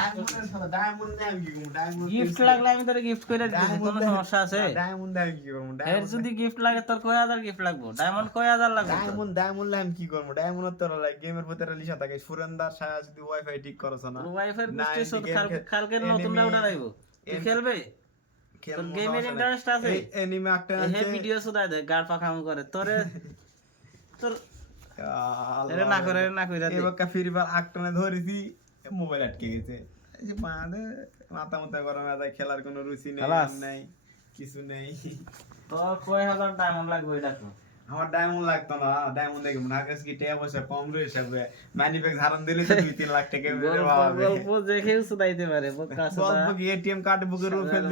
ডায়মন্ডের সাথে ডায়মন্ড দিয়ে আমি কি করব ডায়মন্ড গিফট লাগলে আমি তোরে গিফট করে দিতেছি, কোনো সমস্যা আছে? ডায়মন্ড দিয়ে আমি কি করব এর যদি গিফট লাগে তোর কয় হাজার গিফট লাগবে? ডায়মন্ড কয় হাজার লাগবে? ডায়মন্ড আমি কি করব ডায়মন্ড তোর লাইক গেমের ভিতরে লিখা থাকে সুরেন্দার সায়া যদি ওয়াইফাই ঠিক করছ না ওয়াইফাই পুষ্টি সব কালকে নতুন রাউটার আইবো, তুই খেলবে? তোর গেমের ইন্টারেস্ট আছে? এনিমে একটা হে ভিডিও সুদাই দে গাড় পাখাম করে তোরে, তোর এরে না করে না কইরা দে। এবার ফ্রি ফায়ার আটটানে ধরেছি মোবাইল আটকে গেছে, এই যে বাঁধে মাথা মাথা গরম হয়ে যায়, খেলার কোনো রুচি নেই নাই কিছু নেই। তোর কয় হাজার ডায়মন্ড লাগবে এটা তো? আমার ডায়মন্ড লাগতো না, ডায়মন্ড দেখে মনে হয় কি টাকা পয়সা কম রয়েছে, ম্যানিফ্যাক্ট ধারণ দিলে তো 2-3 লাখ টাকা গল্প দেখেও সুদাইতে পারে, বোকা সুদা। গল্প কি এটিএম কার্ড বুকের উপর